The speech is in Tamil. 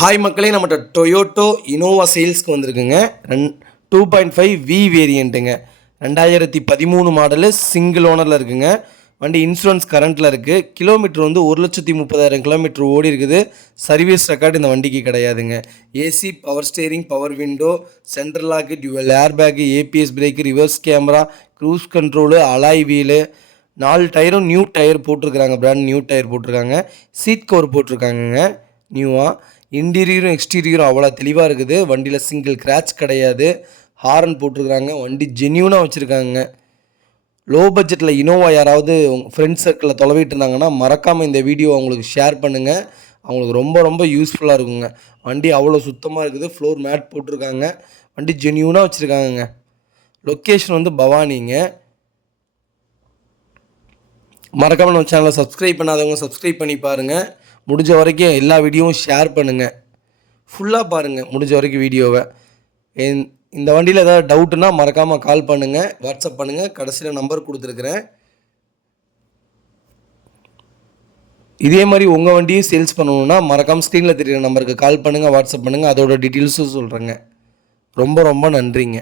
ஹாய் மக்களே, நம்மகிட்ட டொயோட்டோ இனோவா சேல்ஸ்க்கு வந்திருக்குங்க. 2.5 வி வேரியண்ட்டுங்க. 2013 மாடலு, சிங்கிள் ஓனரில் இருக்குங்க. வண்டி இன்சூரன்ஸ் கரண்ட்டில் இருக்குது. கிலோமீட்டர் வந்து 1,30,000 கிலோமீட்டர் ஓடி இருக்குது. சர்வீஸ் ரெக்கார்டு இந்த வண்டிக்கு கிடையாதுங்க. AC, power steering, power window, central lock, dual air bag, ABS brake, reverse camera, cruise control, alloy wheel, 4 டயரும் நியூ டயர் போட்டிருக்காங்க. பிராண்ட் நியூ டயர் போட்டிருக்காங்க. சீட் கவர் போட்டிருக்காங்கங்க நியூவாக. இன்டீரியரும் எக்ஸ்டீரியரும் அவ்வளோ தெளிவாக இருக்குது. வண்டியில் சிங்கிள் கிராச் கிடையாது. ஹாரன் போட்டிருக்காங்க. வண்டி ஜென்யூனாக வச்சுருக்காங்க. லோ பட்ஜெட்டில் இனோவா யாராவது ஃப்ரெண்ட்ஸ் சர்க்கிளில் தொலைவிட்டு இருந்தாங்கன்னா மறக்காமல் இந்த வீடியோ அவங்களுக்கு ஷேர் பண்ணுங்கள். அவங்களுக்கு ரொம்ப ரொம்ப யூஸ்ஃபுல்லாக இருக்குங்க. வண்டி அவ்வளோ சுத்தமாக இருக்குது. ஃப்ளோர் மேட் போட்டிருக்காங்க. வண்டி ஜென்யூனாக வச்சுருக்காங்கங்க. லொக்கேஷன் வந்து பவானிங்க. மறக்காமல் நம்ம சேனலை சப்ஸ்கிரைப் பண்ணாதவங்க சப்ஸ்கிரைப் பண்ணி பாருங்கள். முடிஞ்ச வரைக்கும் எல்லா வீடியோவும் ஷேர் பண்ணுங்கள். ஃபுல்லாக பாருங்கள் முடிஞ்ச வரைக்கும் வீடியோவை. இந்த வண்டியில் ஏதாவது டவுட்டுன்னா மறக்காமல் கால் பண்ணுங்கள், வாட்ஸ்அப் பண்ணுங்கள். கடைசியில் நம்பர் கொடுத்துருக்குறேன். இதே மாதிரி உங்கள் வண்டியும் சேல்ஸ் பண்ணணுன்னா மறக்காமல் ஸ்க்ரீனில் தெரியுற நம்பருக்கு கால் பண்ணுங்கள், வாட்ஸ்அப் பண்ணுங்கள். அதோட டீட்டெயில்ஸும் சொல்கிறேங்க. ரொம்ப ரொம்ப நன்றிங்க.